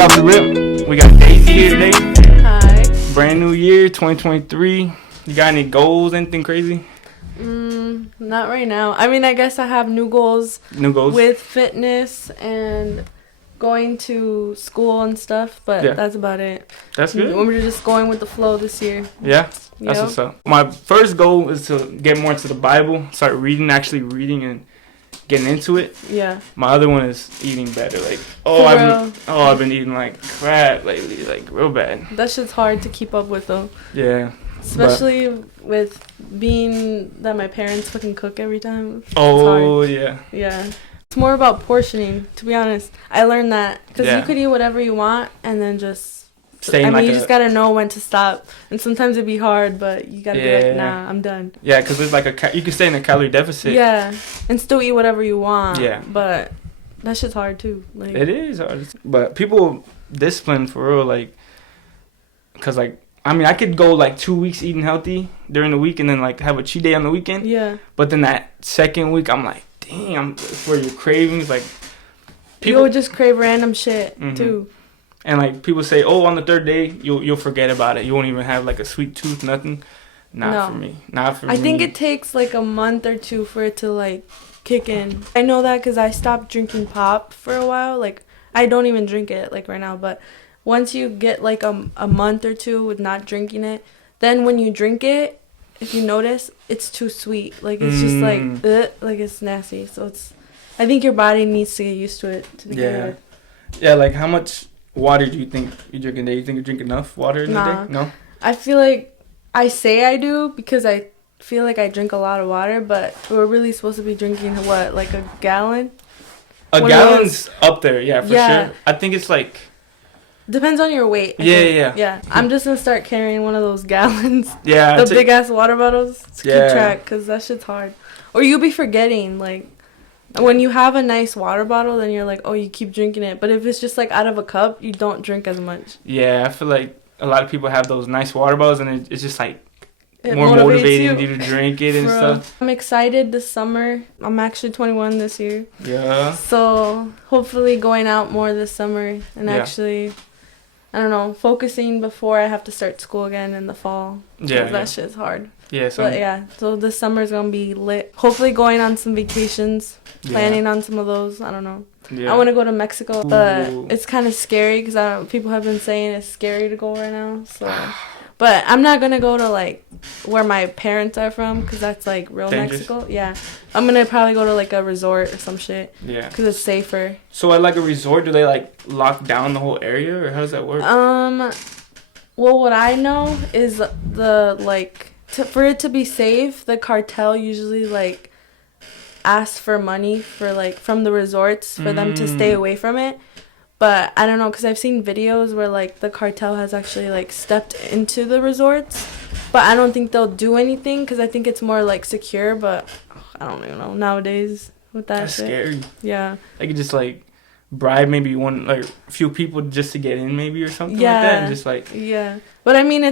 off the rip, we got Daisy here today. Hi. Brand new year, 2023. You got any goals, anything crazy? Not right now. I mean, I guess I have new goals. New goals? With fitness and going to school and stuff, but that's about it. That's good. We're just going with the flow this year. Yeah, that's what's up. My first goal is to get more into the Bible, start actually reading and getting into it. Yeah. My other one is eating better. Like, I've been eating like crap lately, like real bad. That shit's hard to keep up with though. Yeah. Especially with being that my parents fucking cook every time. Oh, yeah. Yeah. It's more about portioning, to be honest. I learned that because you could eat whatever you want and then just... you just got to know when to stop. And sometimes it'd be hard, but you got to be like, nah, I'm done. Yeah, because it's like you can stay in a calorie deficit. Yeah, and still eat whatever you want. Yeah. But that shit's hard, too. Like, it is hard. But people discipline for real, like... Because, like... I mean, I could go like 2 weeks eating healthy during the week and then like have a cheat day on the weekend. Yeah. But then that second week, I'm like, damn, for your cravings, like people would just crave random shit too. And like people say, oh, on the third day, you'll forget about it. You won't even have like a sweet tooth, nothing. Not for me. I think it takes like a month or two for it to like kick in. I know that because I stopped drinking pop for a while. Like I don't even drink it like right now, but. Once you get like a month or two with not drinking it, then when you drink it, if you notice, it's too sweet. Like it's just like it's nasty. So I think your body needs to get used to it to begin with. Yeah, like how much water do you think you drink a day? You think you drink enough water in a day? No? I feel like I say I do because I feel like I drink a lot of water, but we're really supposed to be drinking what, like a gallon? A gallon's up there, for sure. I think it's like... Depends on your weight. Yeah. I'm just going to start carrying one of those gallons. Yeah. The big-ass water bottles to keep track because that shit's hard. Or you'll be forgetting. Like, when you have a nice water bottle, then you're like, oh, you keep drinking it. But if it's just, like, out of a cup, you don't drink as much. Yeah, I feel like a lot of people have those nice water bottles, and it's just, like, more motivating you to drink it and stuff. I'm excited this summer. I'm actually 21 this year. Yeah. So, hopefully going out more this summer and actually... I don't know, focusing before I have to start school again in the fall. Yeah. That shit's hard. Yeah. So this summer's going to be lit. Hopefully going on some vacations, planning on some of those. I don't know. Yeah. I want to go to Mexico, but it's kind of scary because people have been saying it's scary to go right now. So, but I'm not going to go to like where my parents are from because that's like real dangerous. Mexico. Yeah. I'm going to probably go to like a resort or some shit. Yeah. Because it's safer. So at like a resort, do they like lock down the whole area or how does that work? Well, what I know is for it to be safe, the cartel usually like asks for money for like from the resorts for them to stay away from it. But I don't know, because I've seen videos where, like, the cartel has actually, like, stepped into the resorts. But I don't think they'll do anything, because I think it's more, like, secure. But I don't even know nowadays with that That's shit. Scary. Yeah. They could just, like, bribe maybe a few people just to get in maybe or something like that. And just, like... Yeah. But, I mean,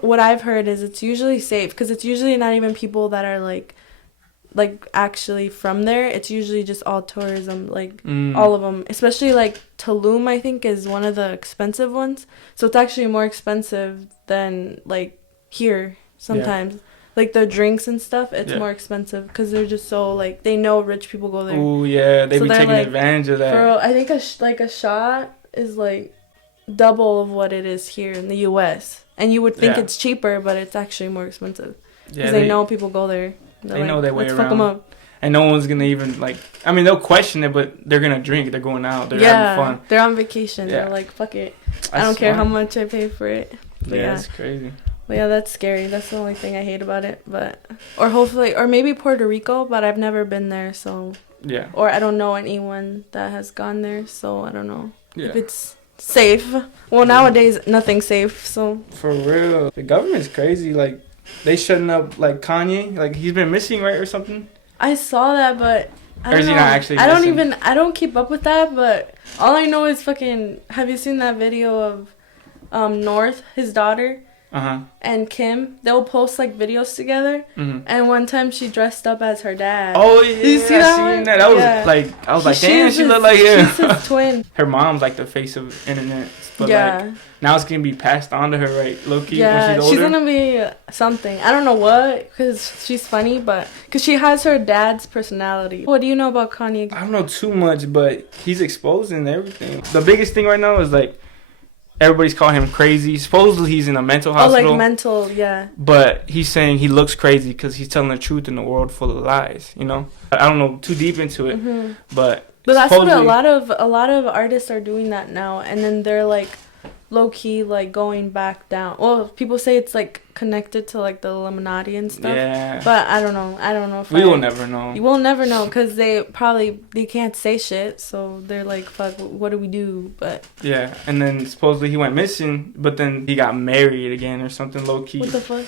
what I've heard is it's usually safe, because it's usually not even people that are, like actually from there. It's usually just all tourism, like all of them, especially like Tulum I think is one of the expensive ones, so it's actually more expensive than like here sometimes. Like the drinks and stuff, it's more expensive because they're just so like they know rich people go there. Oh yeah, they be taking advantage of that. I think a shot is like double of what it is here in the US, and you would think it's cheaper, but it's actually more expensive because they know people go there. They know their way around. Fuck them up. And no one's going to even, like... I mean, they'll question it, but they're going to drink. They're going out. They're having fun. They're on vacation. They're like, fuck it. I don't care how much I pay for it. But that's crazy. But yeah, that's scary. That's the only thing I hate about it. Or maybe Puerto Rico, but I've never been there, so... Yeah. Or I don't know anyone that has gone there, so I don't know if it's safe. Well, nowadays, nothing's safe, so... For real. The government's crazy, like... They shutting up like Kanye, like he's been missing, right, or something. I saw that, but I don't know. Not actually I don't keep up with that, but all I know is fucking. Have you seen that video of North, his daughter? and Kim, they'll post like videos together. And one time she dressed up as her dad. Oh yeah, you see that one? That. I was like, damn, she looked like him. She's his twin. Her mom's like the face of internet, but like now it's gonna be passed on to her, right? Low key, yeah, when she's older. She's gonna be something. I don't know what, because she's funny, but because she has her dad's personality. What do you know about Kanye? I don't know too much, but he's exposing everything. The biggest thing right now is like everybody's calling him crazy. Supposedly he's in a mental hospital. Oh, like mental, yeah. But he's saying he looks crazy because he's telling the truth in a world full of lies. You know, I don't know too deep into it, but that's what a lot of artists are doing that now, and then they're like low key like going back down. Well, people say it's like connected to like the Illuminati and stuff. Yeah. But I don't know if we will never know. You will never know because they can't say shit, so they're like, fuck, what do we do? But yeah, and then supposedly he went missing, but then he got married again or something low key. What the fuck?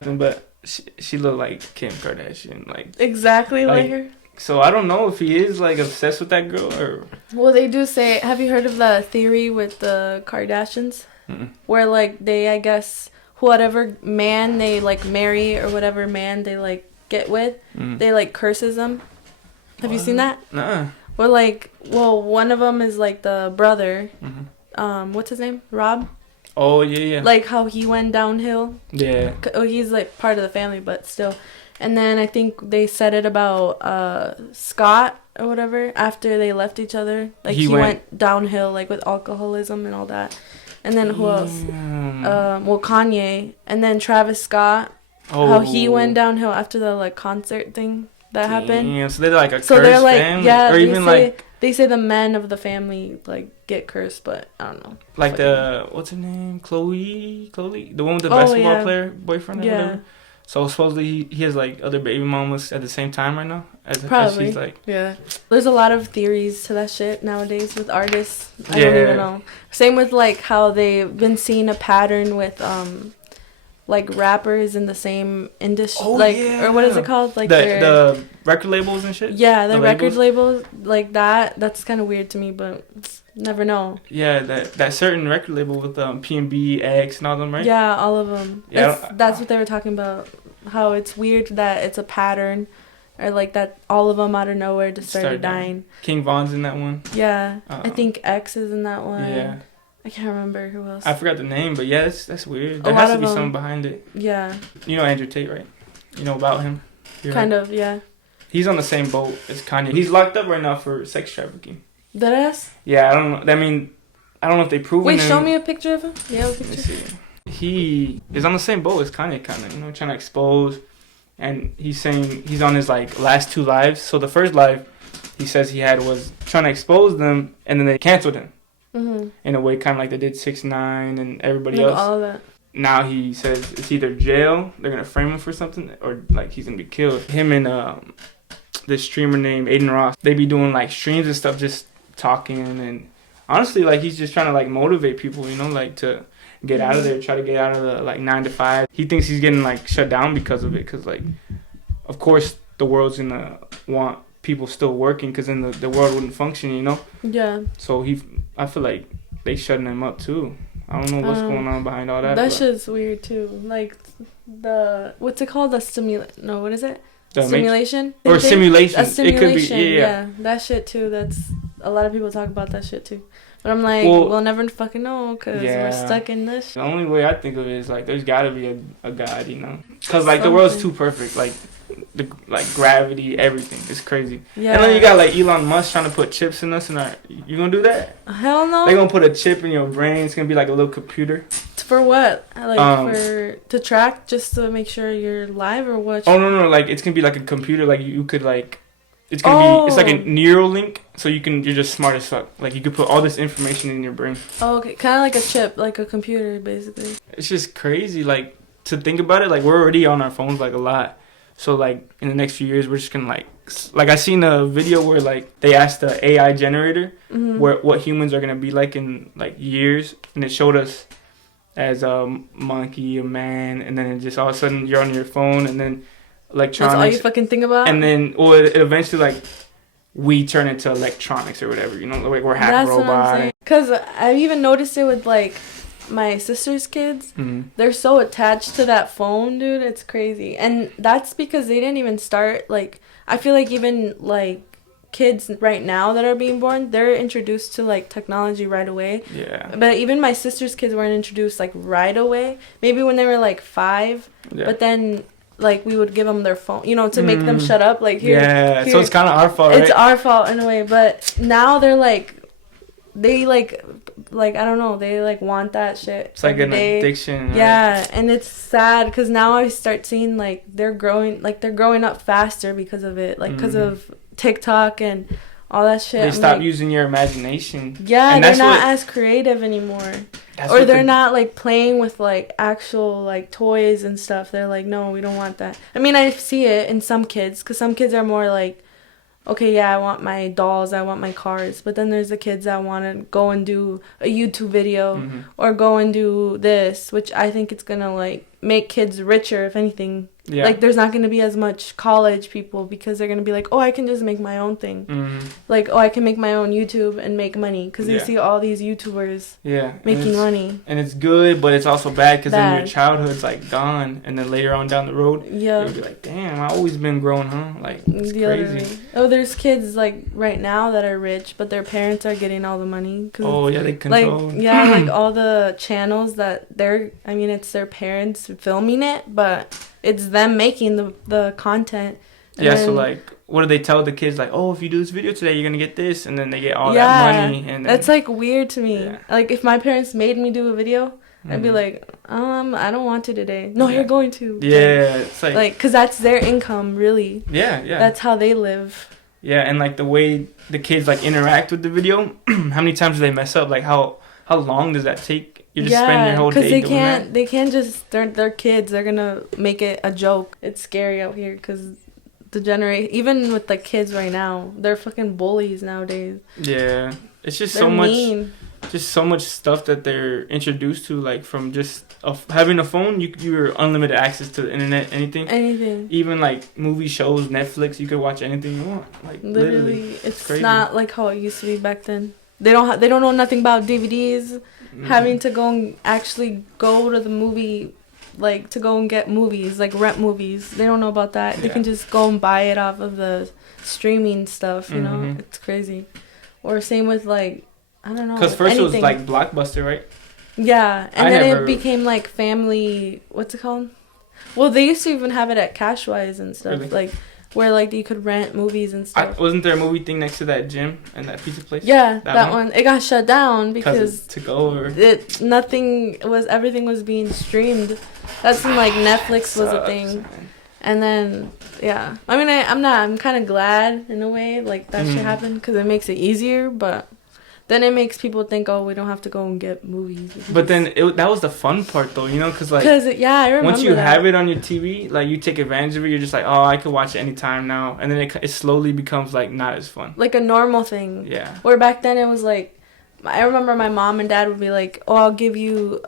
But she looked like Kim Kardashian, like exactly like her. So I don't know if he is like obsessed with that girl or. Well, they do say. Have you heard of the theory with the Kardashians, where like they, I guess, whatever man they like marry or whatever man they like get with, they like curses them. Have you seen that? Nuh-uh. Well, one of them is like the brother. What's his name? Rob. Oh yeah. Like how he went downhill. Yeah. Oh, he's like part of the family, but still. And then I think they said it about Scott or whatever after they left each other. Like he went downhill like with alcoholism and all that. And then who else? Well, Kanye. And then Travis Scott. Oh. How he went downhill after the like concert thing that happened. Yeah, so they're like a cursed family. Yeah, or even they say the men of the family like get cursed, but I don't know. Like what's her name? Chloe, the one with the basketball player boyfriend. Or whatever. So supposedly he has like other baby mamas at the same time right now. Probably. As she's like. Yeah. There's a lot of theories to that shit nowadays with artists. I don't even know. Same with like how they've been seeing a pattern with like rappers in the same industry. Or what is it called? Like the record labels and shit. Yeah, the record labels like that. That's kind of weird to me, but never know. Yeah, that certain record label with P&B, X, and all them, right? Yeah, all of them. Yeah, that's what they were talking about. How it's weird that it's a pattern, or like that all of them out of nowhere just started dying. King Von's in that one. Yeah, I think X is in that one. Yeah. I can't remember who else. I forgot the name, but yeah, that's weird. There has to be something behind it. Yeah. You know Andrew Tate, right? You know about him? Kind of, yeah. He's on the same boat as Kanye. He's locked up right now for sex trafficking. Deadass? Yeah, I don't know. I mean, I don't know if they proven him. Wait, show me a picture of him. Yeah, a picture. Let me see. He is on the same boat as Kanye, kind of, trying to expose. And he's saying he's on his like last 2 lives. So the first live he says he had was trying to expose them, and then they canceled him. In a way, kind of like they did 6ix9ine and everybody else. All of that. Now he says it's either jail, they're gonna frame him for something, or like he's gonna be killed. Him and this streamer named Aiden Ross, they be doing like streams and stuff, just talking, and honestly, like he's just trying to like motivate people, like to get out of there, try to get out of the like 9 to 5. He thinks he's getting like shut down because of it, because like, of course, the world's gonna want people still working, because then the world wouldn't function, Yeah. So I feel like they shutting him up too. I don't know what's going on behind all that. That shit's weird too. Like what's it called? What is it? Simulation? Or simulation. A simulation. It could be, yeah. That shit too. That's a lot of people talk about that shit too. But I'm like, we'll never fucking know, because we're stuck in this shit. The only way I think of it is like there's gotta be a God, because like the world's too perfect. Like gravity, everything is crazy. Yeah. And then you got like Elon Musk trying to put chips in us, and you gonna do that? Hell no. They're gonna put a chip in your brain. It's gonna be like a little computer. For what? Like to track, just to make sure you're alive, or what? Oh no! Like it's gonna be like a computer. Like you could like, it's gonna be. It's like a neural link, so you're just smart as fuck. Like you could put all this information in your brain. Oh, okay. Kind of like a chip, like a computer, basically. It's just crazy. Like to think about it. Like we're already on our phones like a lot. So, like, in the next few years, we're just going to, like, I seen a video where, like, they asked the AI generator what humans are going to be like in, like, years. And it showed us as a monkey, a man, and then it just all of a sudden you're on your phone, and then electronics. That's all you fucking think about? And then, it eventually, like, we turn into electronics or whatever, like, we're half robot. Because I've even noticed it with, like, my sister's kids, they're so attached to that phone, dude. It's crazy. And that's because they didn't even start, like, I feel like even, like, kids right now that are being born, they're introduced to, like, technology right away. Yeah. But even my sister's kids weren't introduced, like, right away. Maybe when they were, like, 5. Yeah. But then, like, we would give them their phone, you know, to make them shut up. Like, here. Yeah, here. So it's kind of our fault, right? It's our fault in a way. But now they're, like, they, like, I don't know, they, like, want that shit. It's like an addiction, right? Yeah, and it's sad because now I start seeing, like, they're growing up faster because of it. Like, because of TikTok and all that shit. They stop using your imagination. Yeah, and they're not as creative anymore. Or they're not, like, playing with, like, actual, like, toys and stuff. They're like, no, we don't want that. I mean, I see it in some kids, because some kids are more like, okay, yeah, I want my dolls, I want my cars. But then there's the kids that want to go and do a YouTube video or go and do this, which I think it's going to, like, make kids richer, if anything. Yeah. Like, there's not going to be as much college people because they're going to be like, oh, I can just make my own thing. Like, oh, I can make my own YouTube and make money because they see all these YouTubers making money. And it's good, but it's also bad because then your childhood's, like, gone. And then later on down the road, you'll be like, damn, I've always been grown, huh? Like, it's crazy. Oh, there's kids, like, right now that are rich, but their parents are getting all the money. Oh, yeah, they control. Like, yeah, like, all the channels that it's their parents filming it, but it's them making the content. Yeah, so, like, what do they tell the kids? Like, oh, if you do this video today, you're going to get this. And then they get all that money. And that's, like, weird to me. Yeah. Like, if my parents made me do a video, I'd be like, I don't want to today. No, you're going to. Yeah. It's like, because that's their income, really. Yeah, yeah. That's how they live. Yeah, and, like, the way the kids, like, interact with the video, how many times do they mess up? Like, how long does that take? You just spend your whole day doing that. They can't just, they're kids. They're going to make it a joke. It's scary out here because the generation, even with the kids right now, they're fucking bullies nowadays. Yeah. It's just they're mean. Just so much stuff that they're introduced to, like, from just having a phone, you're unlimited access to the internet, anything. Even, like, movie shows, Netflix, you could watch anything you want. Like, literally. It's crazy. Not like how it used to be back then. They don't know nothing about DVDs. Having to go and actually go to the movie, like, to go and get movies, like, rent movies. They don't know about that. They can just go and buy it off of the streaming stuff, you know? It's crazy. Or same with, like, I don't know. Because first it was, like, Blockbuster, right? Yeah. And then it became, like, family, what's it called? Well, they used to even have it at Cashwise and stuff. Really? Like, where, like, you could rent movies and stuff. Wasn't there a movie thing next to that gym and that pizza place? Yeah, that one. It got shut down because to go or everything was being streamed. That's when, like, Netflix was a thing. Man. And then, yeah. I mean, I'm kind of glad in a way, like, that shit happened because it makes it easier, but then it makes people think, oh, we don't have to go and get movies. But then that was the fun part, though, you know? Because, like, I remember once you have it on your TV, like, you take advantage of it, you're just like, oh, I could watch it anytime now. And then it slowly becomes, like, not as fun. Like a normal thing. Yeah. Where back then it was, like, I remember my mom and dad would be like, oh, I'll give you,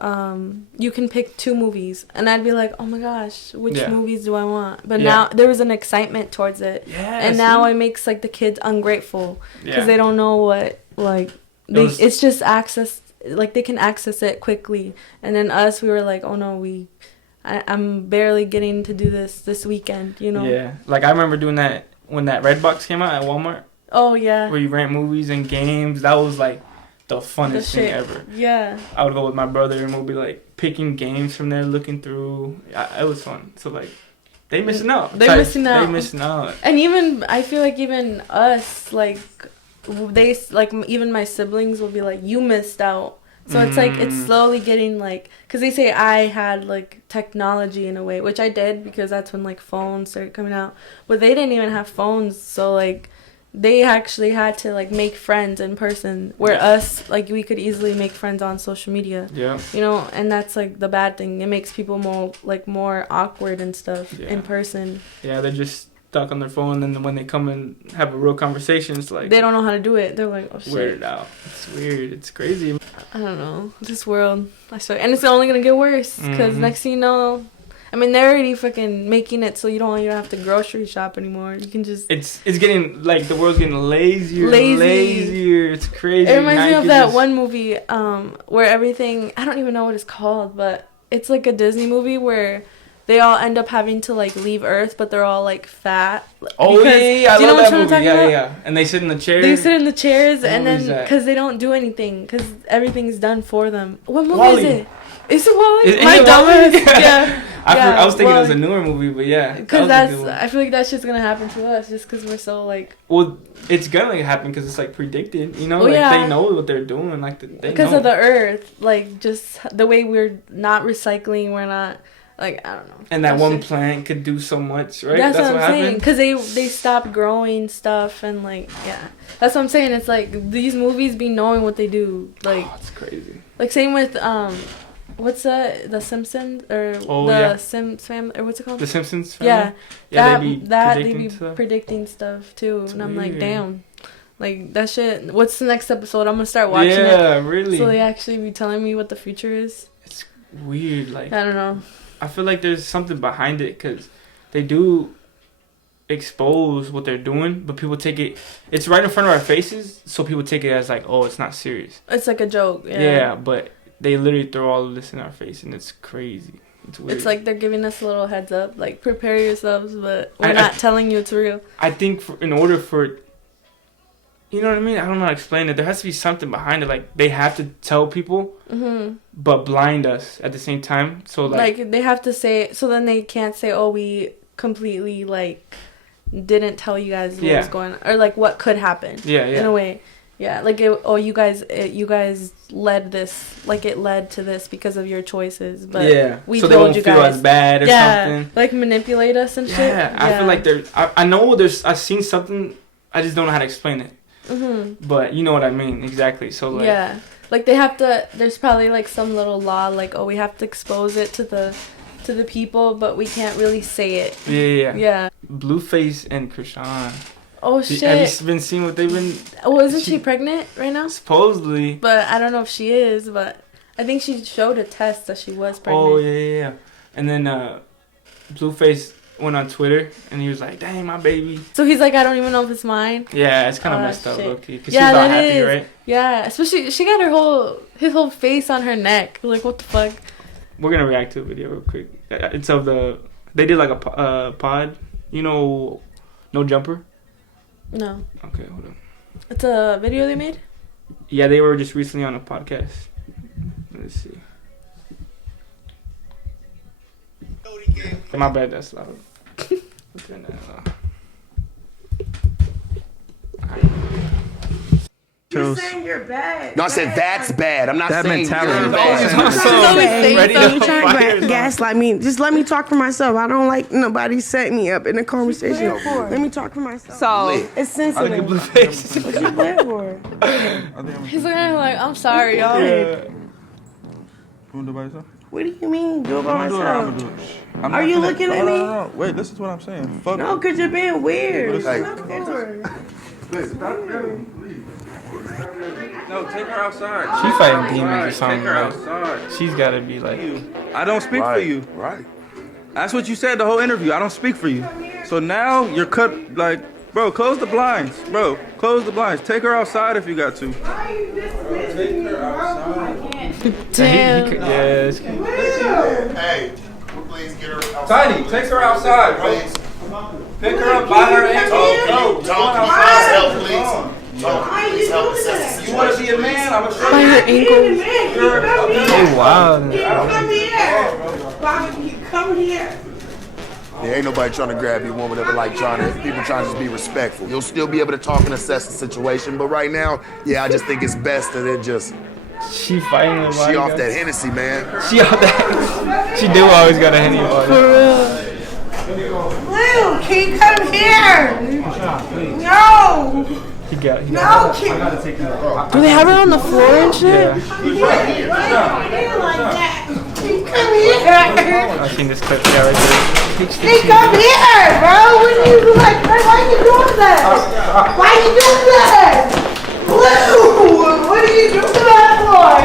you can pick 2 movies. And I'd be like, oh, my gosh, which movies do I want? But now there was an excitement towards it. Yeah. And now it makes, like, the kids ungrateful. Because they don't know what, like... it's just access, like, they can access it quickly. And then us, we were like, oh no, I'm barely getting to do this weekend, you know? Yeah, like, I remember doing that when that Redbox came out at Walmart. Oh, yeah. Where you rent movies and games. That was, like, the funnest thing ever. Yeah. I would go with my brother and we'll be, like, picking games from there, looking through. It was fun. So, like, they missing out. They're missing out. They missing out. And even, I feel like even us, like... they, like, even my siblings will be like, you missed out. So it's like, it's slowly getting, like, because they say I had, like, technology in a way, which I did because that's when, like, phones started coming out. But they didn't even have phones, so, like, they actually had to, like, make friends in person, where us, like, we could easily make friends on social media. Yeah. You know, and that's, like, the bad thing. It makes people more awkward and stuff in person. Yeah, they're just stuck on their phone, and then when they come and have a real conversation, it's like... they don't know how to do it. They're like, oh, shit. Weirded out. It's weird. It's crazy. I don't know. This world, I swear. And it's only going to get worse, because next thing you know... I mean, they're already fucking making it so you don't have to grocery shop anymore. You can just... It's getting, like, the world's getting lazier. It's crazy. It reminds me of that one movie where everything... I don't even know what it's called, but it's like a Disney movie where they all end up having to, like, leave Earth, but they're all, like, fat. Oh, yeah. I love that movie. Yeah. And they sit in the chairs. They sit in the chairs, and then... Because they don't do anything. Because everything's done for them. What movie is it? Is it Wally? My dumbass. Yeah. I was thinking it was a newer movie, but yeah. Because I feel like that shit's gonna happen to us just because we're so like. Well, it's gonna happen because it's like predicted, you know. They know what they're doing, like because of the Earth, like just the way we're not recycling, we're not like I don't know. And that one plant could do so much, right? That's what I'm saying. Because they stopped growing stuff and like that's what I'm saying. It's like these movies be knowing what they do, like. Oh, it's crazy. Like same with what's that? The Simpsons or Sims family or what's it called? The Simpsons family? Yeah. They be predicting stuff too. It's and I'm weird. like, damn. Like that shit. What's the next episode? I'm gonna start watching it. Yeah, really. So they actually be telling me what the future is. It's weird. Like I don't know. I feel like there's something behind it because they do expose what they're doing, but people take it. It's right in front of our faces, so people take it as like, oh, it's not serious. It's like a joke. Yeah, but. They literally throw all of this in our face, and it's crazy. It's weird. It's like they're giving us a little heads up, like prepare yourselves, but we're not telling you it's real. I think in order for, you know what I mean? I don't know how to explain it. There has to be something behind it. Like they have to tell people, but blind us at the same time. So like they have to say, so then they can't say, oh, we completely like didn't tell you guys what was going on, or like what could happen. Yeah. In a way. Yeah, like you guys led this, like it led to this because of your choices, but we so told they won't you feel guys as bad or something. Like manipulate us and shit. Yeah, I feel like I know I've seen something, I just don't know how to explain it. But you know what I mean exactly. So like like they have to. There's probably like some little law, like we have to expose it to the people, but we can't really say it. Yeah. Blueface and Chrisean. Oh shit! Have you been seeing what they've been? Oh, isn't she pregnant right now? Supposedly. But I don't know if she is. But I think she showed a test that she was pregnant. Oh yeah. And then Blueface went on Twitter and he was like, "Dang, my baby." So he's like, "I don't even know if it's mine." Yeah, it's kind of messed up, low-key. Cause she's not happy, right? Yeah, especially she got his whole face on her neck. Like, what the fuck? We're gonna react to a video real quick. It's of they did like a pod, you know, No Jumper. No. Okay, hold on. It's a video they made? Yeah, they were just recently on a podcast. Let's see. My bad, that's loud. Turn that off. You're saying you're bad. No, I said that's bad. I'm not that saying mentality. you're bad. So you trying to gaslight me. Just let me talk for myself. I don't like nobody setting me up in a conversation. Let me talk for myself. So it's sensitive. Blueface. What you playing for? He's looking at her like, I'm sorry, y'all. Yeah. You want to do it by yourself? What do you mean? Do it by myself. I'm gonna do it. Are you looking at me? No. Wait, listen to what I'm saying. Fuck. No, because you're being weird. Hey. No, take her outside. She fighting demons or something. Take her outside. She's gotta be like. I don't speak for you. Right. That's what you said the whole interview. I don't speak for you. So now you're cut. Like, bro, close the blinds. Bro, close the blinds. Take her outside if you got to. Take her outside. Damn. Yes. Hey, please get her outside. Tiny, take her outside, bro. Please. Pick her up by her ankle. Don't, please help, please. Please help us. You want to be a man? I'm a show By you. her ankle. Oh wow. Come here. Bobby, come here. There ain't nobody trying to grab you, woman. Ever like people trying to just be respectful. You'll still be able to talk and assess the situation, but right now, yeah, I just think it's best that it just. She fighting the She off that Hennessy, man. She off that. She do always got a Henny on. For real. Blue, can you come here? No. He got. No, can Do they have her on the floor and shit? come here. I seen this clip right there. Hey, come here, bro. What are you like? Why are you doing that? Why are you doing that? Blue, what are you doing that for?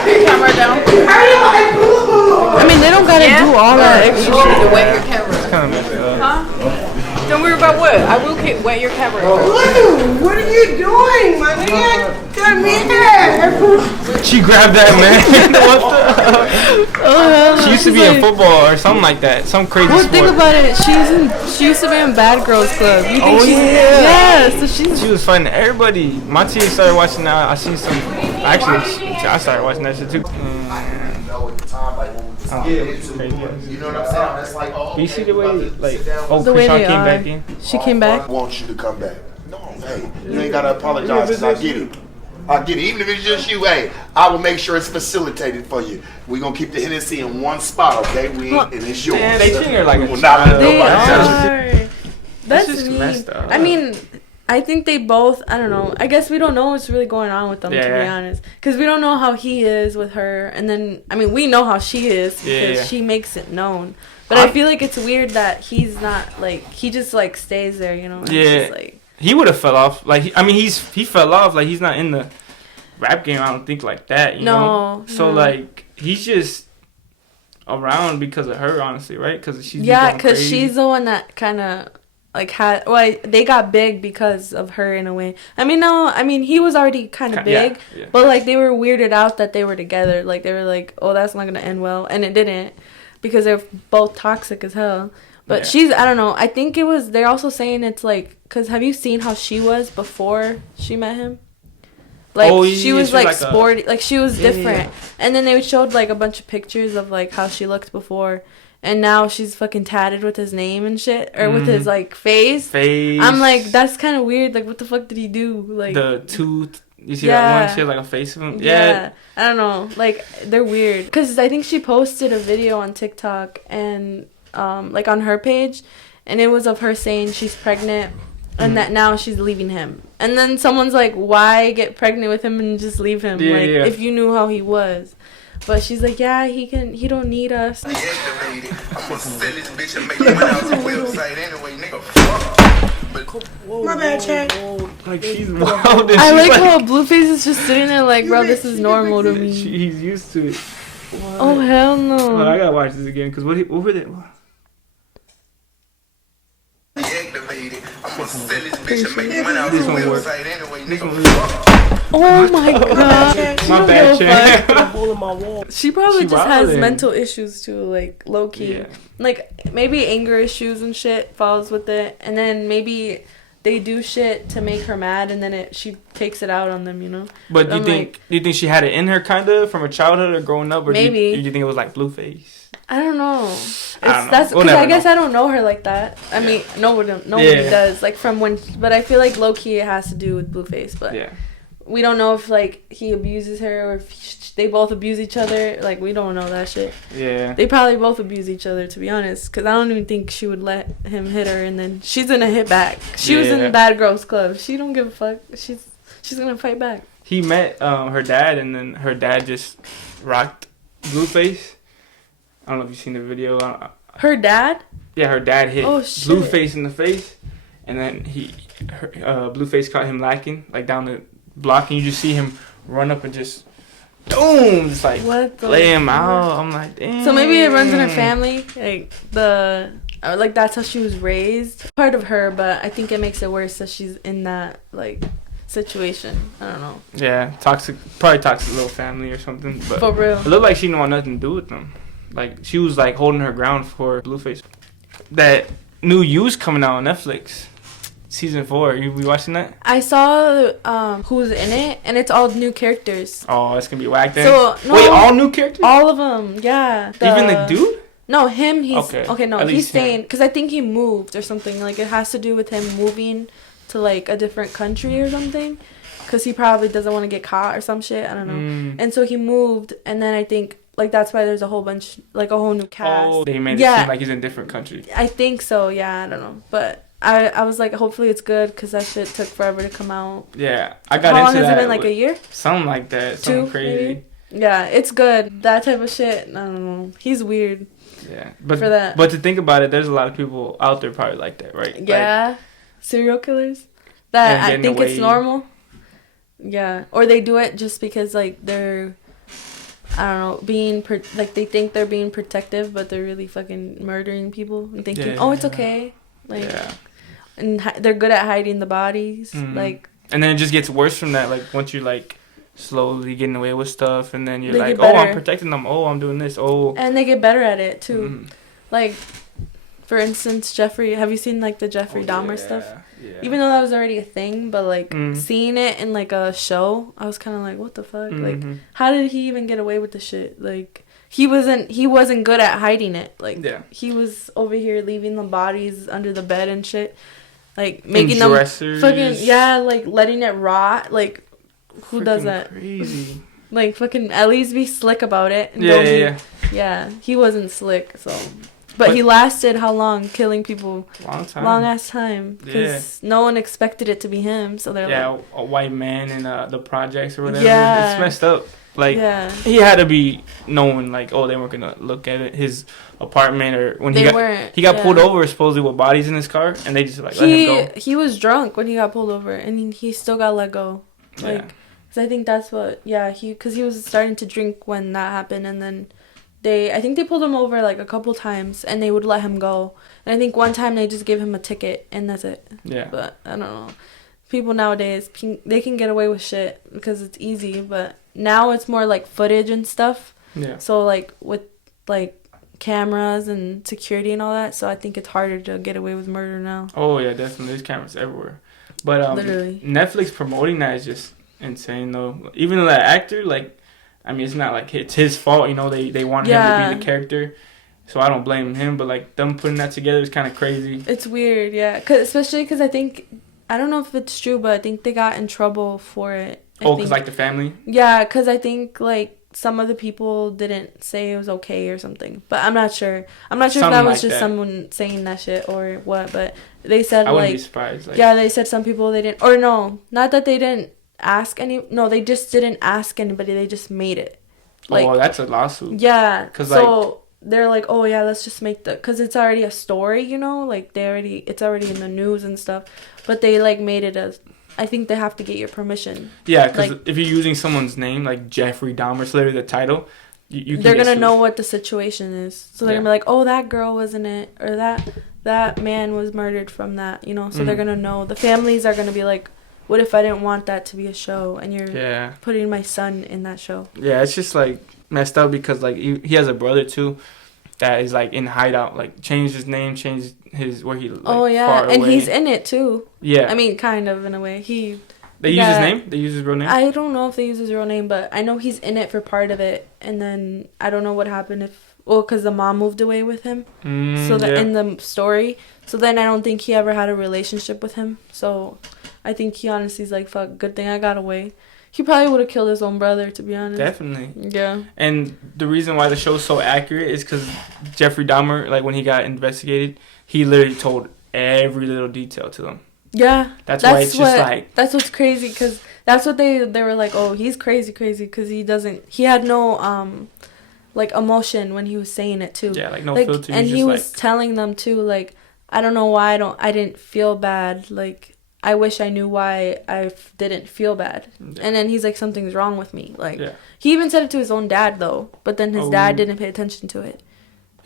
Camera down. How are you like Blue? I mean, they don't gotta do all that You extra need shit. to wet your camera. Kind of messed up. Don't worry about what. I will wet your camera. Blue, what are you doing, my nigga? Come here. She grabbed that man. What the? She used to be in football or something like that. Some crazy Well, sport. think about it. She used to be in Bad Girls Club. You think Oh, she's, yeah. so she's. She was fighting everybody. My team started watching that. I seen some. Actually, I started watching that shit too. You know what I'm saying? That's like, oh, Do you see the way, like, oh, The way Chrisean they came are. back in? She came back. I want you to come back. No, hey, you ain't gotta apologize because I get it. I get it. Even if it's just you, hey, I will make sure it's facilitated for you. We're gonna keep the Hennessy in one spot, okay? And it's yours. Man, they treat her like We a will not let child. They nobody touch it. are. That's just mean. messed up. I mean, I think they both. I don't know. I guess we don't know what's really going on with them, to be Yeah. honest, because we don't know how he is with her, and then I mean we know how she is because Yeah. she makes it known. But I feel like it's weird that he's not like he just like stays there, you know. And Yeah. It's just, like, He would have fell off. Like, he fell off. Like, he's not in the rap game, I don't think, like that, you know? So, no. like, he's just around because of her, honestly, right? Because she's Yeah, because because she's the one that kind of like had. Well, they got big because of her in a way. I mean, no, I mean he was already kind of big, yeah. but like they were weirded out that they were together. Like they were like, oh, that's not gonna end well, and it didn't because they're both toxic as hell. But Yeah. she's, I don't know. I think it was. They're also saying it's like, cause have you seen how she was before she met him? Like Oh, yeah, she was she was like like a- sporty, like she was Yeah, different. yeah. And then they showed like a bunch of pictures of like how she looked before, and now she's fucking tatted with his name and shit, or with his like face. I'm like, that's kind of weird. Like, what the fuck did he do? Like the tooth. You see Yeah. that one? She had like a face of him. Yeah. I don't know. Like they're weird. Because I think she posted a video on TikTok and like on her page, and it was of her saying she's pregnant and that now she's leaving him. And then someone's like, why get pregnant with him and just leave him? Yeah, like yeah. if you knew how he was. But she's like, yeah, he don't need us. I'ma sell this bitch and make money off the website anyway, nigga. Fuck. My bad, Chad. Like, she's wild. And I she's like how Blueface is just sitting there like, bro, this is normal to me. he's used to it. Oh, hell Oh, I no. gotta watch this again because what were they? Deactivated. I'ma sell this bitch and make money off the This one work. website anyway, This nigga. one really- Oh my god. My bad, Chan. She probably She just has wildin'. mental issues too, like low key. Yeah. Like maybe anger issues and shit falls with it, and then maybe they do shit to make her mad, and then she takes it out on them, you know. But do you I'm think like- do you think she had it in her kind of from her childhood or growing up, or Maybe. do you think it was like Blueface? I don't know. It's, I don't know. That's We'll because I never guess know. I don't know her like that. I mean, nobody Yeah. does. Like from when, but I feel like low key it has to do with Blueface. But Yeah. we don't know if like he abuses her or if they both abuse each other. Like we don't know that shit. Yeah. They probably both abuse each other, to be honest. Because I don't even think she would let him hit her, and then she's gonna hit back. She was in Yeah. Bad Girls Club. She don't give a fuck. She's gonna fight back. He met her dad, and then her dad just rocked Blueface. I don't know if you've seen the video. Her dad? Yeah, her dad hit Oh, shit. Blueface in the face, and then Blueface caught him lacking, like down the block, and you just see him run up and just, boom, just like What the lay him fuck? out. I'm like, damn. So maybe it runs in her family, like like that's how she was raised. Part of her, but I think it makes it worse that she's in that like situation. I don't know. Yeah, probably toxic little family or something. But For real. it looked like she didn't want nothing to do with them. Like she was like holding her ground for Blueface. That new You's coming out on Netflix, season 4. You be watching that? I saw who's in it, and it's all new characters. Oh, it's gonna be whacked then. So, no. Wait, all new characters? All of them, yeah. Even the dude? No, him. He's Okay, okay. No, at he's least him. staying because I think he moved or something. Like it has to do with him moving to like a different country or something. Because he probably doesn't want to get caught or some shit. I don't know. And so he moved, and then I think like that's why there's a whole bunch, like a whole new cast. Oh, they made it Yeah. seem like he's in a different country. I think so. Yeah, I don't know, but I was like, hopefully it's good because that shit took forever to come out. Yeah, I got How long into has that. it been? Like a year? Something like that. Something 2, crazy. maybe? Yeah, it's good. That type of shit. I don't know. He's weird. Yeah, but For that. But to think about it, there's a lot of people out there probably like that, right? Yeah, serial killers. That And I getting think it's away. normal. Yeah, or they do it just because like they're I don't know, like they think they're being protective, but they're really fucking murdering people and thinking, oh, it's okay. Like, and they're good at hiding the bodies. Like, and then it just gets worse from that. Like once you're like slowly getting away with stuff, and then you're like, oh, I'm protecting them. Oh, I'm doing this. Oh, and they get better at it too. Like, for instance, Jeffrey. Have you seen like the Jeffrey Dahmer stuff? Yeah. Even though that was already a thing, but like seeing it in like a show, I was kind of like, what the fuck? Like, how did he even get away with the shit? Like, he wasn't good at hiding it. Like, he was over here leaving the bodies under the bed and shit, like making them fucking like letting it rot. Like, who does that? Crazy. Like, fucking at least be slick about it. And yeah. He wasn't slick, so. But he lasted how long? Killing people. Long ass time. Because no one expected it to be him. So they're like. A white man in the projects or whatever. Yeah. It's messed up. Like, he had to be knowing, like, oh, they weren't going to look at it. His apartment or when he got pulled over supposedly with bodies in his car. And they just, like, let him go. He was drunk when he got pulled over. And he still got let go. Like, because I think that's what, because he was starting to drink when that happened. And then. I think they pulled him over like a couple times and they would let him go. And I think one time they just gave him a ticket and that's it. Yeah. But I don't know. People nowadays, they can get away with shit because it's easy. But now it's more like footage and stuff. Yeah. So like with like cameras and security and all that. So I think it's harder to get away with murder now. Oh yeah, definitely. There's cameras everywhere. But literally. Netflix promoting that is just insane though. Even though that actor, like, I mean, it's not like it's his fault, you know. They wanted him to be the character, so I don't blame him. But like them putting that together is kind of crazy. It's weird, yeah. Especially because I think I don't know if it's true, but I think they got in trouble for it. Because like the family. Yeah, because I think like some of the people didn't say it was okay or something, but I'm not sure. I'm not sure if that was just someone saying that shit or what. But they said I wouldn't be surprised. Like, they said some people they didn't, or no, not that they didn't. They just didn't ask anybody. They just made it. Like, that's a lawsuit. Yeah. So they're like, oh yeah, let's just make because it's already a story, you know, like it's already in the news and stuff. But they like made it as, I think they have to get your permission. Yeah, because like, if you're using someone's name, like Jeffrey Dahmer, so literally the title, they're gonna know what the situation is. So they're gonna be like, oh, that girl was in it, or that man was murdered from that, you know. So they're gonna know. The families are gonna be like, what if I didn't want that to be a show and you're putting my son in that show? Yeah, it's just like messed up because like he has a brother too that is like in hideout, like changed his name, changed his where he like, far away. And he's in it too. Yeah, I mean, kind of in a way. They use his name. They use his real name. I don't know if they use his real name, but I know he's in it for part of it. And then I don't know what happened because the mom moved away with him. So that in the story, so then I don't think he ever had a relationship with him. So. I think he honestly is like, fuck, good thing I got away. He probably would have killed his own brother, to be honest. Definitely. Yeah. And the reason why the show's so accurate is because Jeffrey Dahmer, like when he got investigated, he literally told every little detail to them. Yeah. That's why it's just like... That's what's crazy, because that's what they were like, oh, he's crazy, because he had no, like, emotion when he was saying it, too. Yeah, like, no filter. And he was telling them, too, like, I don't know why I didn't feel bad, like... I wish I knew why I didn't feel bad. Yeah. And then he's like, something's wrong with me. Like, he even said it to his own dad, though. But then his dad didn't pay attention to it.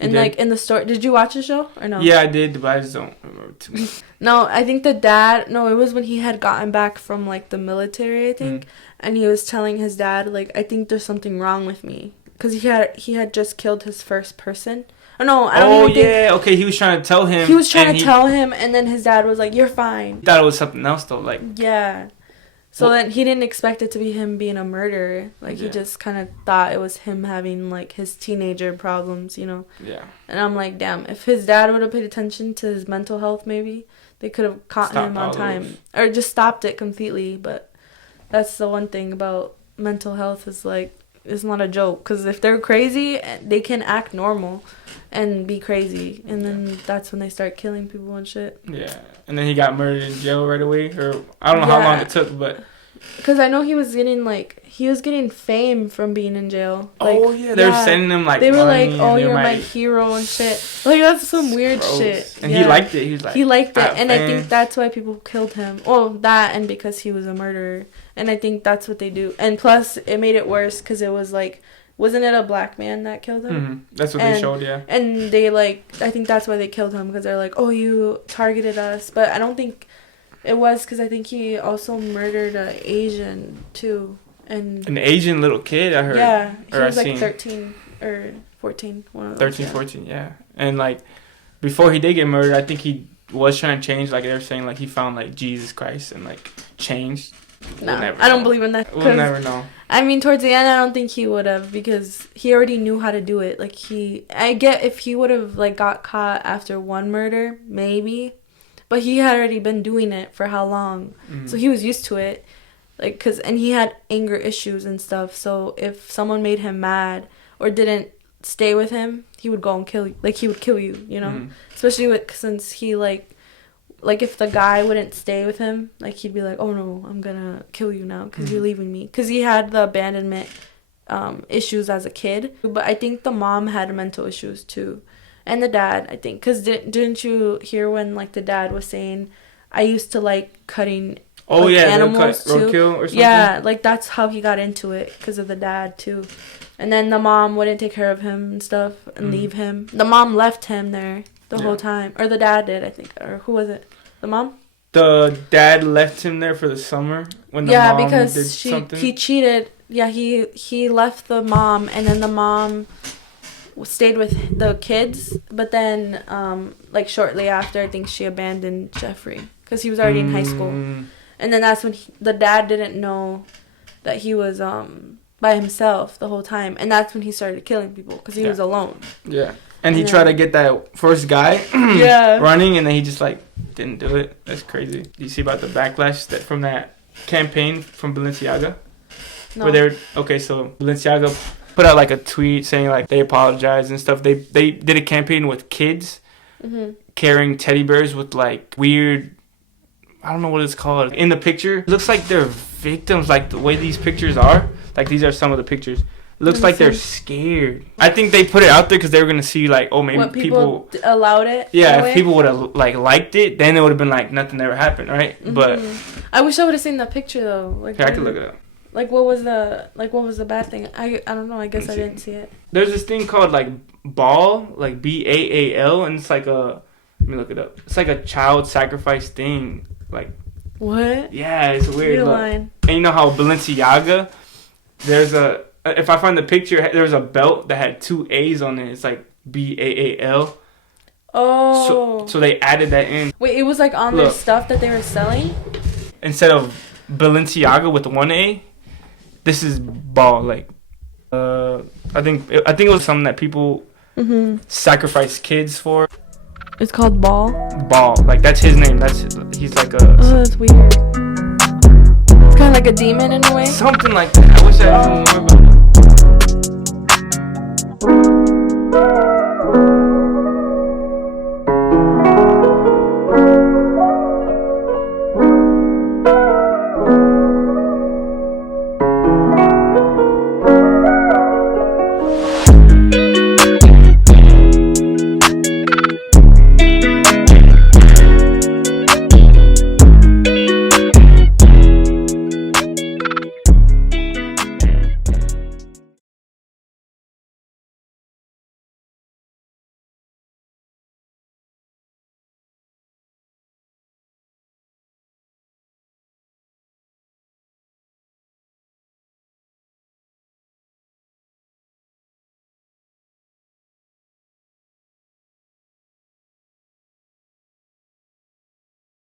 And, like, in the story... Did you watch the show or no? Yeah, I did, but I just don't remember too much. No, I think the dad... No, it was when he had gotten back from, like, the military, I think. And he was telling his dad, like, I think there's something wrong with me. Because he had just killed his first person. Oh, no, I don't even think... okay, he was trying to tell him. He was trying to tell him, and then his dad was like, you're fine. Thought it was something else, though, like... Yeah. So then he didn't expect it to be him being a murderer. Like, he just kind of thought it was him having, like, his teenager problems, you know? Yeah. And I'm like, damn, if his dad would have paid attention to his mental health, maybe, they could have caught him on time. Or just stopped it completely, but that's the one thing about mental health is, like, it's not a joke. Because if they're crazy, they can act normal and be crazy, and then that's when they start killing people and shit. Yeah, and then he got murdered in jail right away, or I don't know how long it took, but because I know he was getting fame from being in jail. Like, they were sending him like they were like, oh, you're my hero and shit. Like, that's some weird shit. And he liked it. He liked it, and I think that's why people killed him. Well, that and because he was a murderer, and I think that's what they do. And plus, it made it worse because it was like wasn't it a black man that killed him? Mm-hmm. That's what they showed, yeah. And they like, I think that's why they killed him, because they're like, oh, you targeted us. But I don't think it was, because I think he also murdered an Asian too. And an Asian little kid, I heard. Yeah, he or was I like seen. 13 or 14. One of those, 13, 14, yeah. And like, before he did get murdered, I think he was trying to change. Like they were saying, like he found like Jesus Christ and like changed. No, we'll I don't believe in that. We'll never know. I mean, towards the end, I don't think he would have, because he already knew how to do it. Like I get if he would have like got caught after one murder, maybe, but he had already been doing it for how long? Mm-hmm. So he was used to it. Like, and he had anger issues and stuff. So if someone made him mad or didn't stay with him, he would go and kill you. Like he would kill you, you know. Mm-hmm. Especially since he like if the guy wouldn't stay with him, like he'd be like, oh no, I'm gonna kill you now because you're leaving me. Because he had the abandonment issues as a kid. But I think the mom had mental issues too, and the dad, I think. Because didn't you hear when like the dad was saying, I used to like cutting. Oh like, yeah, animals too. Roadkill or something. Yeah, like that's how he got into it, because of the dad too. And then the mom wouldn't take care of him and stuff and leave him. The mom left him there the whole time, or the dad did, I think, or who was it? The mom? The dad left him there for the summer when the mom because did something. He cheated. Yeah, he left the mom, and then the mom stayed with the kids. But then, like shortly after, I think she abandoned Jeffrey because he was already in high school. And then that's when the dad didn't know that he was by himself the whole time, and that's when he started killing people because he was alone. Yeah. And he tried to get that first guy running, and then he just, like, didn't do it. That's crazy. Do you see about the backlash from that campaign from Balenciaga? No. Where so Balenciaga put out, like, a tweet saying, like, they apologized and stuff. They did a campaign with kids carrying teddy bears with, like, weird, I don't know what it's called. In the picture, it looks like they're victims, like, the way these pictures are. Like, these are some of the pictures. Looks like they're scared. I think they put it out there because they were gonna see like, oh, maybe people allowed it. Yeah, if people would have like liked it, then it would have been like nothing ever happened, right? Mm-hmm. But I wish I would have seen the picture though. Like, I could look it up. Like what was the bad thing? I don't know. I guess I didn't see it. There's this thing called like Baal, like BAAL, and it's like let me look it up. It's like a child sacrifice thing. Like what? Yeah, it's weird. You're lying. And you know how Balenciaga, if I find the picture, there was a belt that had 2 A's on it. It's like BAAL. Oh. So they added that in. Wait, it was like on their stuff that they were selling? Instead of Balenciaga with 1 A, this is Ball. Like, I think it was something that people sacrifice kids for. It's called Ball? Ball. Like, that's his name. He's like a... Oh, that's weird. It's kind of like a demon in a way? Something like that. I wish I knew more about